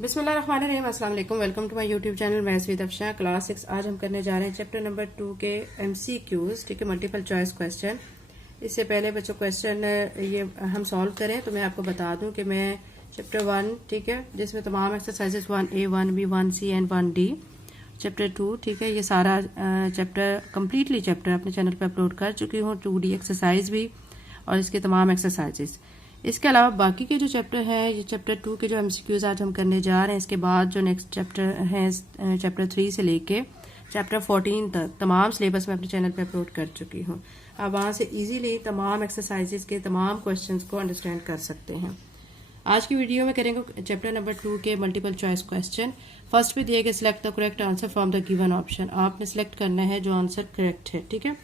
बिस्मिल्लाहिर्रहमानिर्रहीम, अस्सलाम वालेकुम। Welcome to my YouTube channel maths with Afsha class 6। आज हम करने जा रहे हैं चैप्टर नंबर 2 के MCQs, ठीक है, मल्टीपल चॉइस क्वेश्चन। इससे पहले बच्चों क्वेश्चन ये हम सॉल्व करें तो मैं आपको बता दूं कि मैं चैप्टर 1, ठीक है, जिसमें तमाम exercises 1A, 1B, 1C and 1D, chapter 2, ठीक है, ये सारा चैप्टर कम्प्लीटली चैप्टर अपने चैनल पर अपलोड कर चुकी हूँ, 2D एक्सरसाइज भी और इसके तमाम एक्सरसाइजेस। इसके अलावा बाकी के जो चैप्टर है, ये चैप्टर 2 के जो MCQs आज हम करने जा रहे हैं, इसके बाद जो नेक्स्ट चैप्टर है चैप्टर 3 से लेके चैप्टर 14 तक तमाम सिलेबस मैं अपने चैनल पे अपलोड कर चुकी हूँ। आप वहां से इजीली तमाम एक्सरसाइजेस के तमाम क्वेश्चंस को अंडरस्टैंड कर सकते हैं। आज की वीडियो में करेंगे चैप्टर नंबर 2 के मल्टीपल चॉइस क्वेश्चन। फर्स्ट पे दिए गए select the correct answer from the given option. आपने सिलेक्ट करना है जो आंसर करेक्ट है, ठीक है।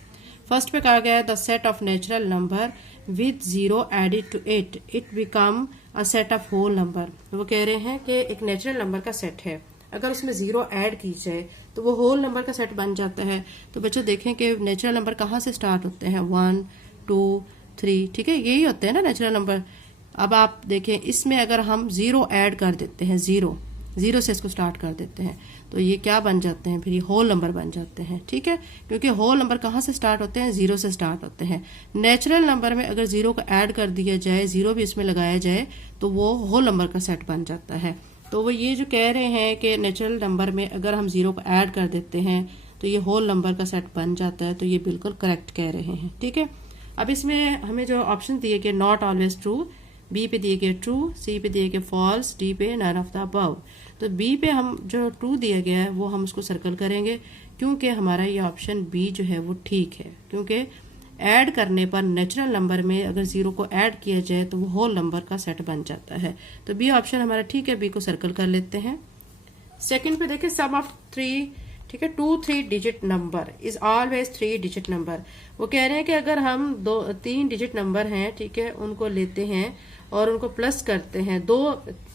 फर्स्ट पे कहा गया है the set of natural number with 0 added to it become a set of whole number. वो कह रहे हैं कि एक नेचुरल नंबर का सेट है, अगर उसमें 0 ऐड की जाए तो वो होल नंबर का सेट बन जाता है। तो बच्चों देखें कि नेचुरल नंबर कहाँ से स्टार्ट होते हैं, 1, 2, 3, ठीक है, यही होते हैं ना नेचुरल नंबर। अब आप देखें इसमें अगर हम 0 ऐड कर देते हैं, 0 से इसको स्टार्ट कर देते हैं, तो ये क्या बन जाते हैं, फिर ये होल नंबर बन जाते हैं, ठीक है, क्योंकि होल नंबर कहाँ से स्टार्ट होते हैं, 0 से स्टार्ट होते हैं। नेचुरल नंबर में अगर 0 को ऐड कर दिया जाए, 0 भी इसमें लगाया जाए, तो वो होल नंबर का सेट बन जाता है। तो वो ये जो कह रहे हैं कि नेचुरल नंबर में अगर हम 0 को ऐड कर देते हैं तो ये होल नंबर का सेट बन जाता है, तो ये बिल्कुल करेक्ट कह रहे हैं, ठीक है। अब इसमें हमें जो ऑप्शन दिए गए नॉट ऑलवेज ट्रू, बी पे दिए गए ट्रू, सी पे दिए गए फॉल्स, डी पे नन ऑफ द अबव। तो बी पे हम जो ट्रू दिया गया है वो हम उसको सर्कल करेंगे, क्योंकि हमारा ये ऑप्शन बी जो है वो ठीक है, क्योंकि ऐड करने पर नेचुरल नंबर में अगर 0 को ऐड किया जाए तो वो होल नंबर का सेट बन जाता है। तो बी ऑप्शन हमारा ठीक है, बी को सर्कल कर लेते हैं। सेकंड पे देखें सम ऑफ 3, ठीक है, 2 3 digit number is always 3 digit number. वो कह रहे हैं कि अगर हम 3 डिजिट नंबर हैं, ठीक है, उनको लेते हैं और उनको प्लस करते हैं, 2,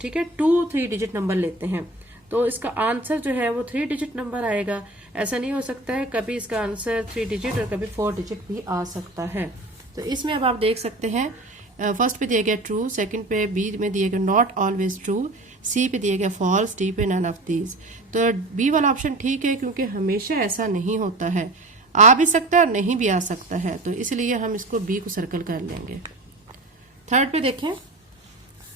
ठीक है, 2 3 डिजिट नंबर लेते हैं, तो इसका आंसर जो है वो 3 डिजिट नंबर आएगा। ऐसा नहीं हो सकता है, कभी इसका आंसर 3 डिजिट और कभी 4 डिजिट भी आ सकता है। तो इसमें अब आप देख सकते हैं फर्स्ट पे दिया गया ट्रू, सेकंड पे बी में दिया गया नॉट ऑलवेज ट्रू, सी पे दिया गया फॉल्स, डी पे नन ऑफ दीज। तो बी वाला ऑप्शन ठीक है, क्योंकि हमेशा ऐसा नहीं होता है, आ भी सकता है और नहीं भी आ सकता है, तो इसलिए हम इसको बी को सर्कल कर लेंगे। थर्ड पे देखें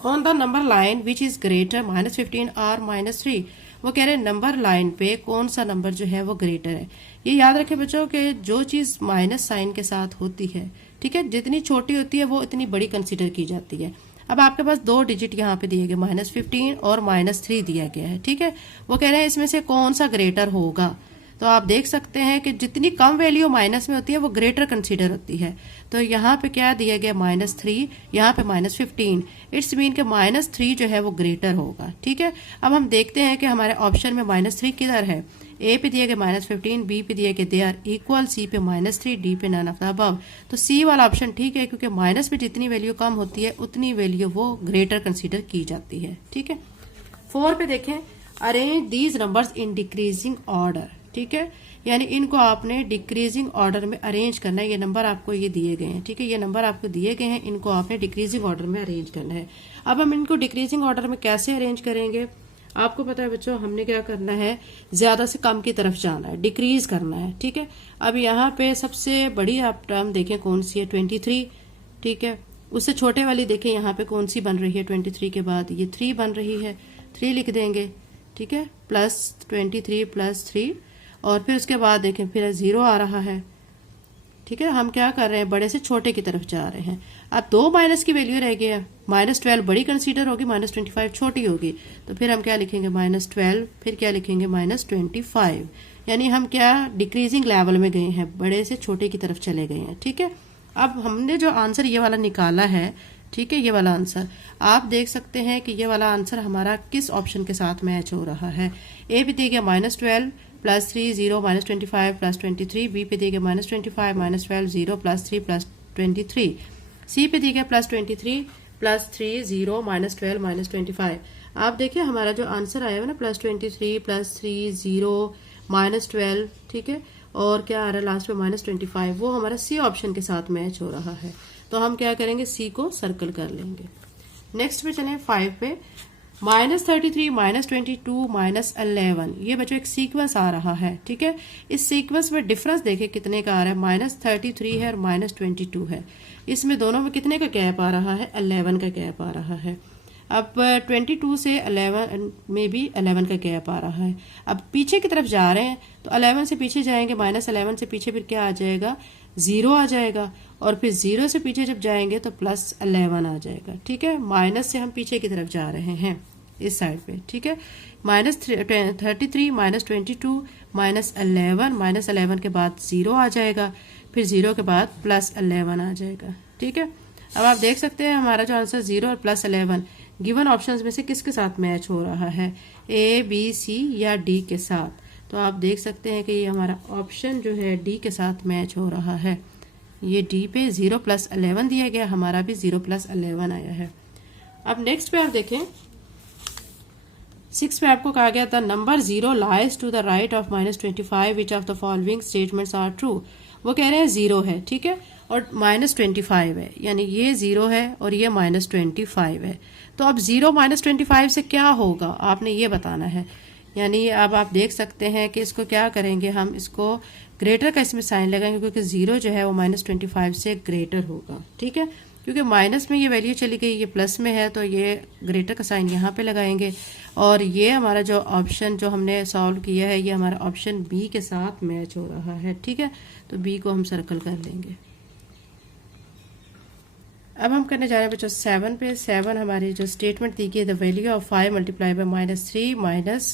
on the number line which is greater -15 और -3। वो कह रहे हैं नंबर लाइन पे कौन सा नंबर जो है वो ग्रेटर है। ये याद रखें बच्चों कि जो चीज माइनस साइन के साथ होती है, ठीक है, जितनी छोटी होती है वो इतनी बड़ी कंसीडर की जाती है। अब आपके पास 2 डिजिट यहाँ पे दिए गए, -15 और -3 दिया गया है, ठीक है। वो कह रहे हैं इसमें से कौन सा ग्रेटर होगा। तो आप देख सकते हैं कि जितनी कम वैल्यू माइनस में होती है वो ग्रेटर कंसीडर होती है। तो यहाँ पे क्या दिया गया, -3, यहाँ पे -15, इट्स मीन के -3 जो है वो ग्रेटर होगा, ठीक है। अब हम देखते हैं कि हमारे ऑप्शन में -3 किधर है। ए पे दिया गया -15, बी पे दिया गया दे आर इक्वल, सी पे -3, डी पे नन ऑफ द अबव। तो सी वाला ऑप्शन ठीक है, क्योंकि माइनस में जितनी वैल्यू कम होती है उतनी वैल्यू वो ग्रेटर कंसीडर की जाती है, ठीक है। 4 पे देखें arrange these numbers in decreasing order, ठीक है, यानी इनको आपने डिक्रीजिंग ऑर्डर में अरेंज करना है। ये नंबर आपको ये दिए गए हैं, ठीक है, ये नंबर आपको दिए गए हैं, इनको आपने डिक्रीजिंग ऑर्डर में अरेंज करना है। अब हम इनको डिक्रीजिंग ऑर्डर में कैसे अरेंज करेंगे, आपको पता है बच्चों, हमने क्या करना है, ज्यादा से कम की तरफ जाना है, डिक्रीज करना है, ठीक है। अब यहाँ पे सबसे बड़ी आप टर्म देखें कौन सी है, 23, ठीक है। उससे छोटे वाली देखें यहाँ पे कौन सी बन रही है, 23 के बाद ये 3 बन रही है, 3 लिख देंगे, ठीक है, प्लस 23 प्लस 3, और फिर उसके बाद देखें फिर 0 आ रहा है, ठीक है। हम क्या कर रहे हैं, बड़े से छोटे की तरफ जा रहे हैं। अब 2 माइनस की वैल्यू रह गई है, -12 बड़ी कंसीडर होगी, -25 छोटी होगी, तो फिर हम क्या लिखेंगे, -12, फिर क्या लिखेंगे, -25, यानी हम क्या डिक्रीजिंग लेवल में गए हैं, बड़े से छोटे की तरफ चले गए हैं, ठीक है। अब हमने जो आंसर ये वाला निकाला है, ठीक है, ये वाला आंसर आप देख सकते हैं कि ये वाला आंसर हमारा किस ऑप्शन के साथ मैच हो रहा है। ए पे दिया गया -12 प्लस 3 0 -25 प्लस 23, बी पे दिया गया -25 -12 0 प्लस 3 प्लस 23, सी पे दिया गया +23 प्लस 3 0 -12 -25। आप देखिए हमारा जो आंसर आया है ना, +23 प्लस 3 0 -12, ठीक है, और क्या आ रहा है लास्ट में -25, वो हमारा सी ऑप्शन के साथ मैच हो रहा है। तो हम क्या करेंगे, सी को सर्कल कर लेंगे। नेक्स्ट पे चलें 5 पे। -33 -22 -11 ये बच्चों एक सीक्वेंस आ रहा है, ठीक है। इस सीक्वेंस में डिफरेंस देखें कितने का आ रहा है, -33 है और -22 है। इसमें दोनों में कितने का गैप आ रहा है, 11 का गैप आ रहा है। अब 22 से 11 में भी 11 का गैप आ रहा है। अब पीछे की तरफ जा रहे हैं तो 11 से पीछे जाएंगे, -11 से पीछे फिर क्या आ जाएगा, 0 आ जाएगा, और फिर 0 से पीछे जब जाएंगे तो +11 आ जाएगा, ठीक है। माइनस से हम पीछे की तरफ जा रहे हैं इस साइड पे, ठीक है। -33 -22 -11 -11 के बाद 0 आ जाएगा, फिर 0 के बाद +11 आ जाएगा, ठीक है। अब आप देख सकते हैं हमारा जो आंसर 0 और +11 गिवन ऑप्शंस में से किसके साथ मैच हो रहा है, A, B, C या D के साथ। तो आप देख सकते हैं कि ये हमारा ऑप्शन जो है D के साथ मैच हो रहा है। ये D पे 0 + 11 दिया गया, हमारा भी 0 + 11 आया है। अब नेक्स्ट पे आप देखें 6 पे आपको कहा गया था number 0 lies to the right of -25 which of the following statements are true. वो कह रहे हैं 0 है, ठीक है, और -25 है, यानी ये 0 है और ये -25 है। तो अब 0 -25 से क्या होगा आपने ये बताना है। यानी अब आप देख सकते हैं कि इसको क्या करेंगे, हम इसको ग्रेटर का इसमें साइन लगाएंगे क्योंकि 0 जो है वो -25 से ग्रेटर होगा, ठीक है। क्योंकि माइनस में ये वैल्यू चली गई, ये प्लस में है, तो ये ग्रेटर का साइन यहाँ पे लगाएंगे। और ये हमारा जो ऑप्शन जो हमने सॉल्व किया है ये हमारा ऑप्शन बी के साथ मैच हो रहा है, ठीक है। तो बी को हम सर्कल कर लेंगे। अब हम करने जा रहे हैं बच्चों 7 पे। 7 हमारी जो स्टेटमेंट दी गई है, the value of 5 multiply by -3 minus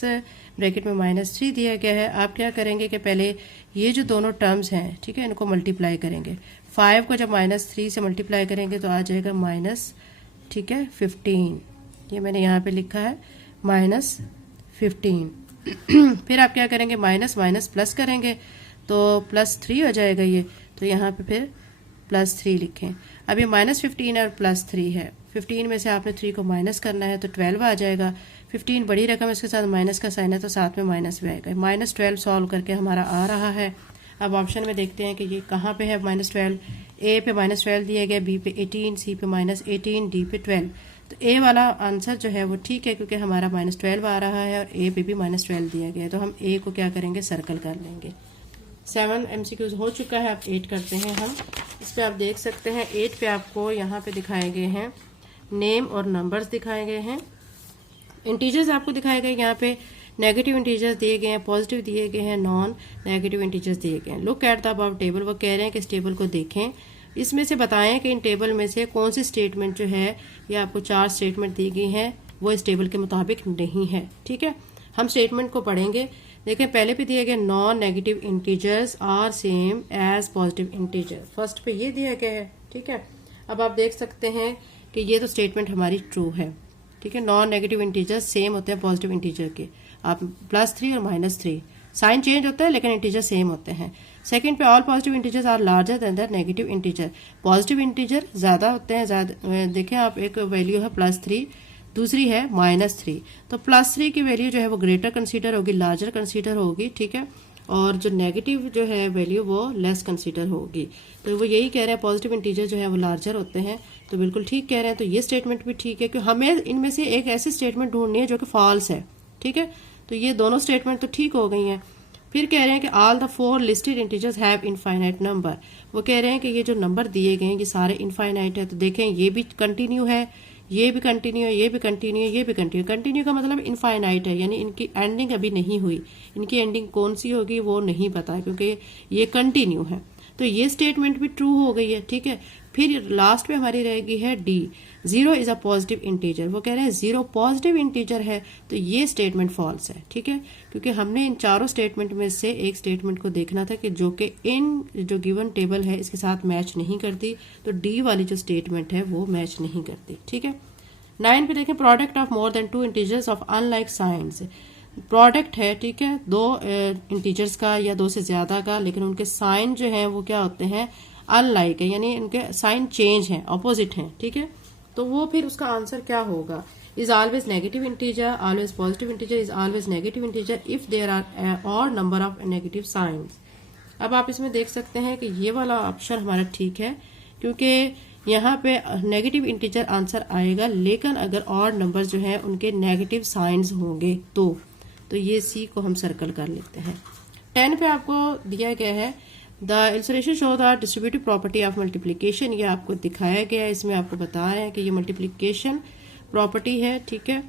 bracket में -3 दिया गया है। आप क्या करेंगे कि पहले ये जो दोनों टर्म्स हैं, ठीक है, इनको मल्टीप्लाई करेंगे। 5 को जब -3 से मल्टीप्लाई करेंगे तो आ जाएगा माइनस, ठीक है, 15। ये मैंने यहाँ पे लिखा है -15। फिर आप क्या करेंगे, माइनस माइनस प्लस करेंगे तो +3 हो जाएगा ये, तो यहाँ पे फिर +3 लिखें। अब ये -15 और +3 है, 15 में से आपने 3 को माइनस करना है तो 12 आ जाएगा। 15 बड़ी रकम, इसके साथ माइनस का साइन है तो साथ में माइनस भी आएगा। -12 सॉल्व करके हमारा आ रहा है। अब ऑप्शन में देखते हैं कि ये कहाँ पे है -12। ए पे -12 दिया गया, बी पे 18, सी पे -18, डी पे 12। तो ए वाला आंसर जो है वो ठीक है क्योंकि हमारा -12 आ रहा है और ए पे भी -12 दिया गया है, तो हम ए को क्या करेंगे, सर्कल कर लेंगे। 7 MCQs हो चुका है, अब 8 करते हैं हम। इस पे आप देख सकते हैं 8 पे आपको यहाँ पे दिखाए गए हैं नेम और नंबर्स दिखाए गए हैं। इंटीजर्स आपको दिखाए गए, यहाँ पे नेगेटिव इंटीजर्स दिए गए हैं, पॉजिटिव दिए गए हैं, नॉन नेगेटिव इंटीजर्स दिए गए हैं। Look at the above table, वो कह रहे हैं कि इस टेबल को देखें, इसमें से बताएं कि इन टेबल में से कौन सी स्टेटमेंट जो है, ये आपको 4 स्टेटमेंट दी गई हैं, वो इस टेबल के मुताबिक नहीं है, ठीक है। हम स्टेटमेंट को पढ़ेंगे। देखें पहले पे दिया गया non negative integers are same as positive integer, first पे ये दिया गया है, ठीक है। अब आप देख सकते हैं कि ये तो स्टेटमेंट हमारी ट्रू है, ठीक है। नॉन नेगेटिव इंटीजर्स सेम होते हैं पॉजिटिव इंटीजर के, आप +3 और -3 साइन चेंज होता है लेकिन इंटीजर सेम होते हैं। सेकंड पे all positive integers are larger than the negative integer, positive integer ज्यादा होते हैं, ज्यादा देखें आप, एक वैल्यू है +3, दूसरी है -3, तो +3 की वैल्यू जो है वो ग्रेटर कंसीडर होगी, लार्जर कंसीडर होगी, ठीक है। और जो नेगेटिव जो है वैल्यू वो लेस कंसीडर होगी। तो वो यही कह रहे हैं पॉजिटिव इंटीजर जो है वो लार्जर होते हैं, तो बिल्कुल ठीक कह रहे हैं। तो ये स्टेटमेंट भी ठीक है कि हमें इनमें से एक ऐसी स्टेटमेंट ढूंढनी है जो कि फॉल्स है, ठीक है। तो ये दोनों स्टेटमेंट तो ठीक हो गई हैं। फिर कह रहे हैं कि all the 4 listed integers have infinite number, वो कह रहे हैं कि ये जो नंबर दिए गए हैं ये सारे इनफाइनाइट है। तो देखें ये भी कंटिन्यू है, ये भी कंटिन्यू है, ये भी कंटिन्यू है, ये भी कंटिन्यू। कंटिन्यू का मतलब इनफाइनाइट है, यानी इनकी एंडिंग अभी नहीं हुई, इनकी एंडिंग कौन सी होगी वो नहीं पता क्योंकि ये कंटिन्यू है। तो ये स्टेटमेंट भी ट्रू हो गई है, ठीक है। फिर लास्ट में हमारी रहेगी है D, 0 is a positive integer, वो कह रहे हैं 0 पॉजिटिव इंटीजर है, तो ये स्टेटमेंट फॉल्स है, ठीक है। क्योंकि हमने इन चारों स्टेटमेंट में से एक स्टेटमेंट को देखना था कि जो कि इन जो गिवन टेबल है इसके साथ मैच नहीं करती, तो डी वाली जो स्टेटमेंट है वो मैच नहीं करती, ठीक है। 9 पे देखें product of more than 2 integers of unlike signs, product है, ठीक है, 2 इंटीजर्स का या 2 से ज्यादा का, लेकिन उनके साइन जो है वो क्या होते हैं, अनलाइक है, यानी इनके साइन चेंज हैं, ऑपोजिट हैं, ठीक है। तो वो फिर उसका आंसर क्या होगा, is always negative integer, always positive integer, is always negative integer if there are odd number of negative signs. अब आप इसमें देख सकते हैं कि ये वाला ऑप्शन हमारा ठीक है क्योंकि यहाँ पे नेगेटिव इंटीजर आंसर आएगा, लेकिन अगर ऑड नंबर जो है उनके नेगेटिव साइंस होंगे तो ये सी को हम सर्कल कर लेते हैं। 10 पे आपको दिया गया है the illustration show the distributive property of multiplication. ये आपको दिखाया गया है, इसमें आपको बता रहे हैं कि ये मल्टीप्लिकेशन प्रॉपर्टी है, ठीक है,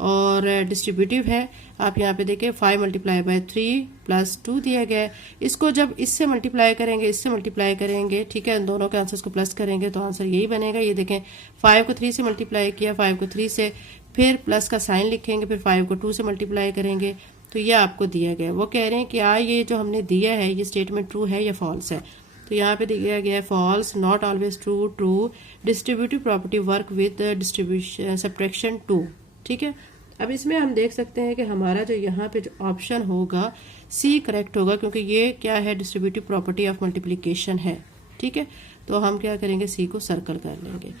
और डिस्ट्रीब्यूटिव है। आप यहाँ पे देखें 5 मल्टीप्लाई बाय 3 प्लस 2 दिया गया है। इसको जब इससे मल्टीप्लाई करेंगे, इससे मल्टीप्लाई करेंगे, ठीक है, इन दोनों के आंसर्स को प्लस करेंगे तो आंसर यही बनेगा। ये देखें 5 को 3 से मल्टीप्लाई किया, 5 को 3 से, फिर प्लस का साइन लिखेंगे, फिर 5 को 2 से मल्टीप्लाई करेंगे, तो ये आपको दिया गया है। वो कह रहे हैं कि ये जो हमने दिया है ये स्टेटमेंट ट्रू है या फॉल्स है। तो यहाँ पे दिया गया है false, not always true, true, distributive property work with distribution subtraction 2, ठीक है। अब इसमें हम देख सकते हैं कि हमारा जो यहाँ पे जो ऑप्शन होगा सी करेक्ट होगा, क्योंकि ये क्या है, डिस्ट्रीब्यूटिव प्रॉपर्टी ऑफ मल्टीप्लिकेशन है, ठीक है। तो हम क्या करेंगे, सी को सर्कल कर लेंगे।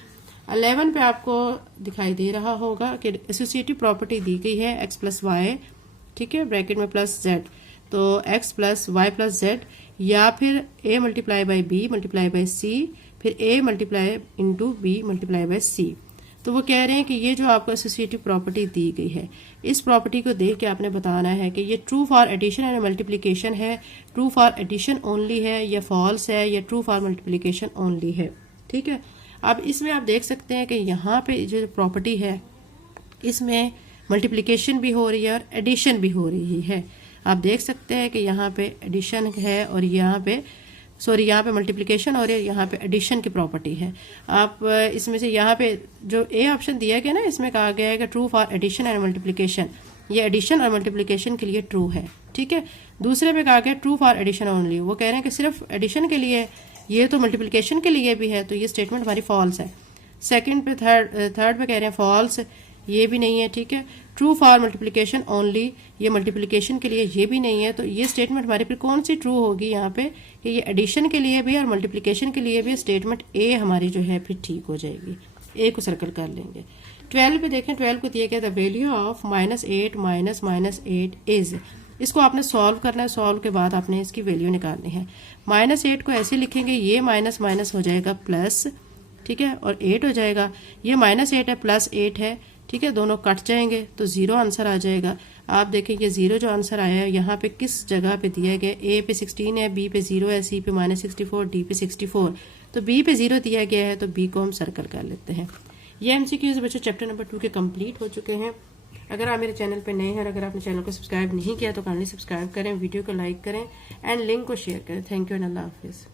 11 पे आपको दिखाई दे रहा होगा कि एसोसिएटिव प्रॉपर्टी दी गई है एक्स प्लस वाई, ठीक है, ब्रैकेट में प्लस जेड, तो X plus Y plus Z, या फिर A multiply by B multiply by C, फिर A multiply into B multiply by C. तो वो कह रहे हैं कि ये जो आपको एसोसिएटिव प्रॉपर्टी दी गई है, इस प्रॉपर्टी को देख के आपने बताना है कि ये true for addition and multiplication है, ट्रू फॉर एडिशन ओनली है, या फॉल्स है, या ट्रू फॉर मल्टीप्लिकेशन ओनली है, ठीक है। अब इसमें आप देख सकते हैं कि यहाँ पे जो प्रॉपर्टी है इसमें मल्टीप्लिकेशन भी हो रही है और एडिशन भी हो रही है। आप देख सकते हैं कि यहाँ पे एडिशन है और यहाँ पे यहाँ पे मल्टीप्लिकेशन और यहाँ पे एडिशन की प्रॉपर्टी है। आप इसमें से यहाँ पे जो ए ऑप्शन दिया गया ना, इसमें कहा गया है कि true for addition and multiplication, ये एडिशन और मल्टीप्लिकेशन के लिए ट्रू है, ठीक है। दूसरे पे कहा गया ट्रू फॉर एडिशन ओनली, वो कह रहे हैं कि सिर्फ एडिशन के लिए, ये तो मल्टीप्लिकेशन के लिए भी है, तो ये स्टेटमेंट हमारी फॉल्स है। सेकंड पे थर्ड पे कह रहे हैं फॉल्स, ये भी नहीं है, ठीक है। ट्रू फॉर मल्टीप्लिकेशन ओनली, ये मल्टीप्लिकेशन के लिए ये भी नहीं है, तो ये स्टेटमेंट हमारी फिर कौन सी ट्रू होगी यहाँ पे कि ये एडिशन के लिए भी और मल्टीप्लिकेशन के लिए भी, स्टेटमेंट ए हमारी जो है फिर ठीक हो जाएगी। ए को सर्कल कर लेंगे। 12 पे देखें, 12 को दिया गया the value of -8 minus -8 is, इसको आपने सॉल्व करना है, सॉल्व के बाद आपने इसकी वैल्यू निकालनी है। -8 को ऐसे लिखेंगे, ये माइनस माइनस हो जाएगा प्लस, ठीक है, और 8 हो जाएगा, ये -8 है प्लस 8 है, ठीक है, दोनों कट जाएंगे तो 0 आंसर आ जाएगा। आप देखें ये 0 जो आंसर आया है यहाँ पे किस जगह पे दिया गया, ए पे 16 है, बी पे 0 है, सी पे -64, डी पे 64, तो बी पे 0 दिया गया है, तो बी को हम सर्कल कर लेते हैं। ये एमसीक्यूज बच्चों चैप्टर नंबर 2 के कंप्लीट हो चुके हैं। अगर आप मेरे चैनल पे नए हैं, अगर आपने चैनल को सब्सक्राइब नहीं किया तो काइंडली सब्सक्राइब करें, वीडियो को लाइक करें एंड लिंक को शेयर करें। थैंक यू एंड अल्लाह हाफिज़।